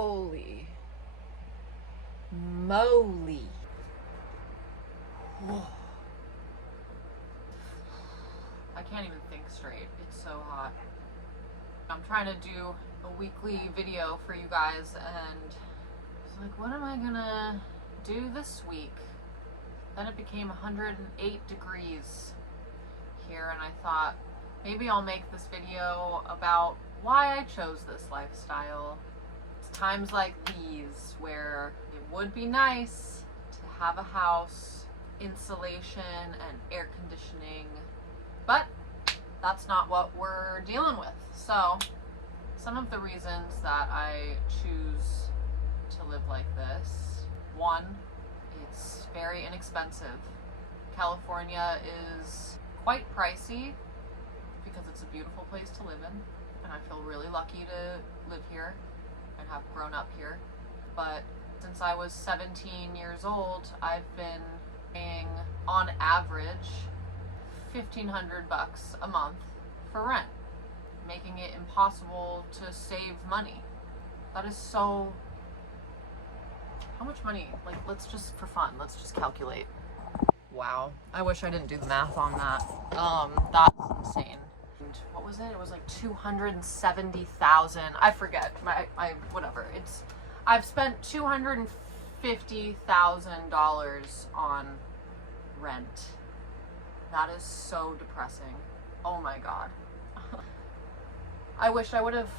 Holy moly. I can't even think straight. It's so hot. I'm trying to do a weekly video for you guys, and I was like, what am I gonna do this week? Then it became 108 degrees here, and I thought maybe I'll make this video about why I chose this lifestyle. It's times like these where it would be nice to have a house, insulation, and air conditioning, but that's not what we're dealing with. So some of the reasons that I choose to live like this: one, it's very inexpensive. California is quite pricey because it's a beautiful place to live in, and I feel really lucky to live here and have grown up here. But since I was 17 years old, I've been paying on average $1,500 a month for rent, making it impossible to save money. That is so... How much money? Like, let's just, for fun, let's just calculate. Wow. I wish I didn't do the math on that. That's insane. And what was it? It was like 270,000. I forget. Whatever. I've spent $250,000 on rent. That is so depressing. Oh my God. I wish I would have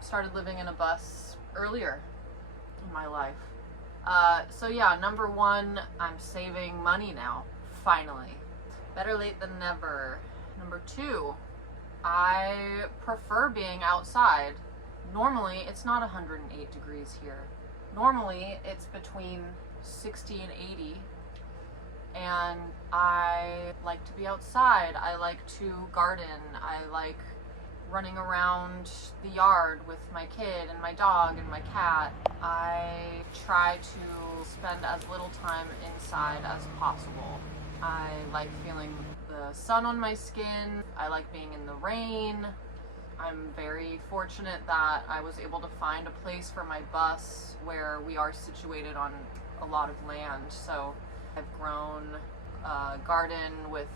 started living in a bus earlier in my life. So yeah, number one, I'm saving money now, finally. Better late than never. Number two, I prefer being outside. Normally, it's not 108 degrees here. Normally, it's between 60 and 80. And I like to be outside. I like to garden. I like running around the yard with my kid and my dog and my cat. I try to spend as little time inside as possible. I like feeling the sun on my skin. I like being in the rain. I'm very fortunate that I was able to find a place for my bus where we are situated on a lot of land. So I've grown a garden with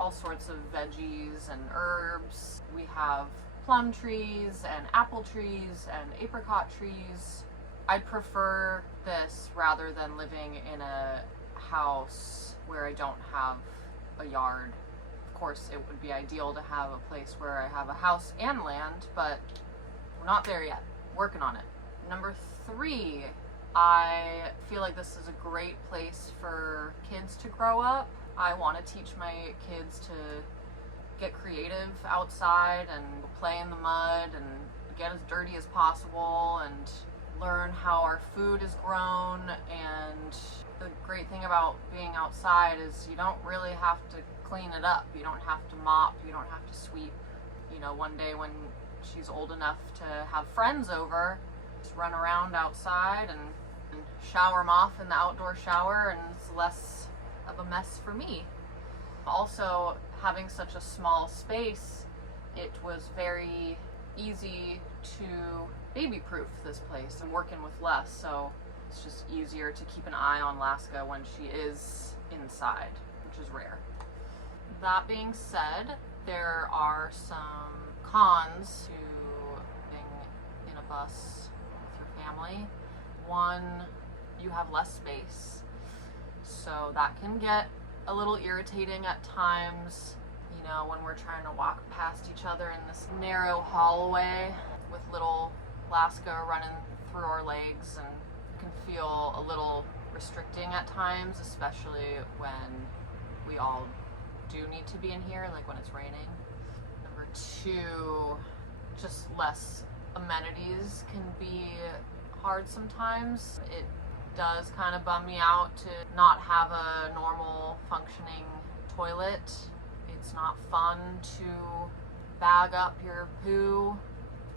all sorts of veggies and herbs. We have plum trees and apple trees and apricot trees. I'd prefer this rather than living in a house where I don't have a yard. Of course, it would be ideal to have a place where I have a house and land, but we're not there yet. Working on it. Number three, I feel like this is a great place for kids to grow up. I want to teach my kids to get creative outside and play in the mud and get as dirty as possible and learn how our food is grown. And the great thing about being outside is you don't really have to clean it up. You don't have to mop. You don't have to sweep. You know, one day when she's old enough to have friends over, just run around outside and shower them off in the outdoor shower, and it's less of a mess for me. Also, having such a small space, it was very easy to baby-proof this place. I'm working with Les, so it's just easier to keep an eye on Laska when she is inside, which is rare. That being said, there are some cons to living in a bus with your family. One, you have less space, so that can get a little irritating at times, you know, when we're trying to walk past each other in this narrow hallway with little Laska running through our legs, and it can feel a little restricting at times, especially when we all do need to be in here, like when it's raining. Number two, just less amenities can be hard sometimes. It does kind of bum me out to not have a normal functioning toilet. It's not fun to bag up your poo.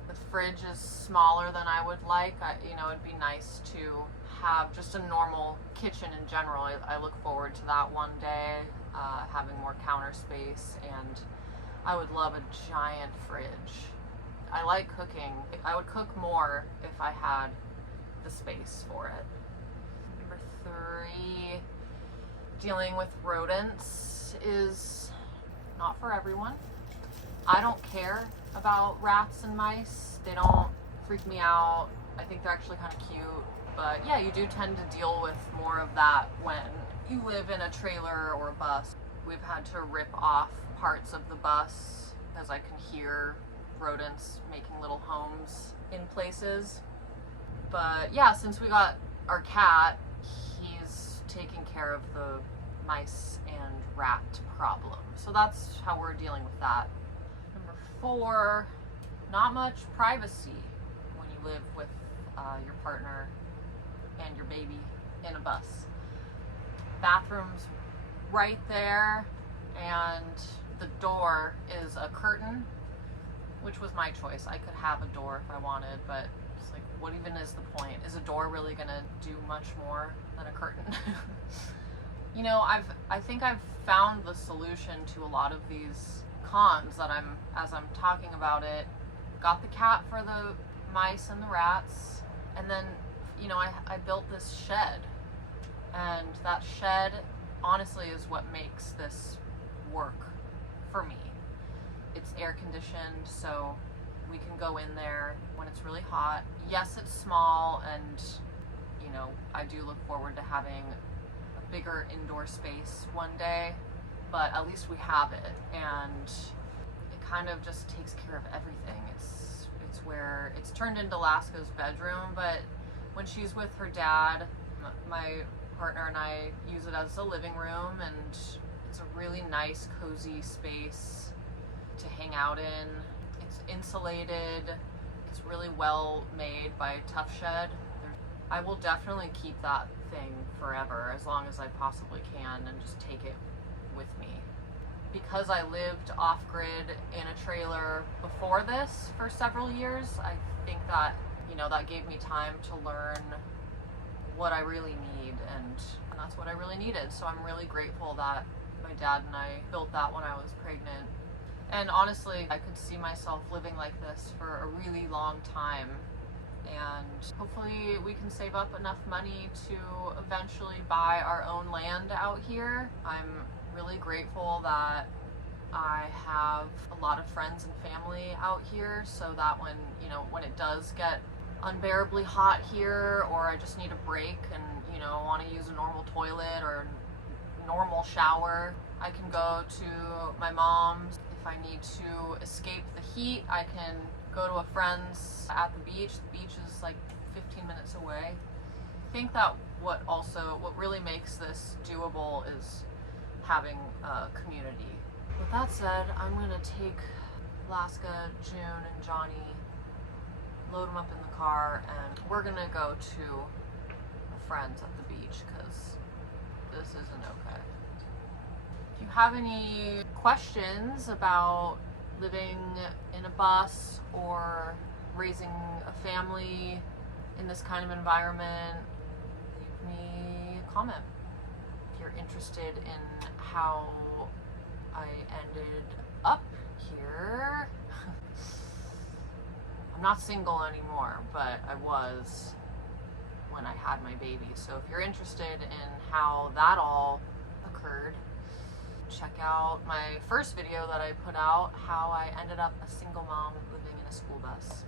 The fridge is smaller than I would like. It'd be nice to have just a normal kitchen in general. I look forward to that one day, having more counter space, and I would love a giant fridge. I like cooking. I would cook more if I had the space for it. Number 3, dealing with rodents is not for everyone. I don't care about rats and mice. They don't freak me out. I think they're actually kind of cute. But yeah, you do tend to deal with more of that when you live in a trailer or a bus. We've had to rip off parts of the bus because I can hear rodents making little homes in places. But yeah, since we got our cat, he's taking care of the mice and rat problem. So that's how we're dealing with that. Number 4, not much privacy when you live with your partner and your baby in a bus. Bathroom's right there, and the door is a curtain, which was my choice. I could have a door if I wanted, but it's like, what even is the point? Is a door really gonna do much more than a curtain? You know, I think I've found the solution to a lot of these cons that as I'm talking about it. Got the cat for the mice and the rats, and then, you know, I built this shed, and that shed honestly is what makes this work for me. It's air conditioned, so we can go in there when it's really hot. Yes, it's small, and you know, I do look forward to having a bigger indoor space one day, but at least we have it, and it kind of just takes care of everything. It's where it's turned into Laska's bedroom, but when she's with her dad, my partner and I use it as a living room, and it's a really nice, cozy space to hang out in. It's insulated. It's really well made by Tough Shed. I will definitely keep that thing forever, as long as I possibly can, and just take it with me. Because I lived off-grid in a trailer before this for several years, I think that, you know, that gave me time to learn what I really need, and that's what I really needed. So I'm really grateful that my dad and I built that when I was pregnant. And honestly, I could see myself living like this for a really long time, and hopefully we can save up enough money to eventually buy our own land out here. I'm really grateful that I have a lot of friends and family out here, so that when, you know, when it does get unbearably hot here, or I just need a break and, you know, want to use a normal toilet or normal shower, I can go to my mom's. If I need to escape the heat, I can go to a friend's at the beach. The beach is like 15 minutes away. I think that what really makes this doable is having a community. With that said, I'm gonna take Laska, June, and Johnny, load them up in the car, and we're gonna go to a friend's at the beach, because this isn't okay. If you have any questions about living in a bus or raising a family in this kind of environment, leave me a comment. If you're interested in how I ended up here, I'm not single anymore, but I was when I had my baby. So if you're interested in how that all occurred, check out my first video that I put out, how I ended up a single mom living in a school bus.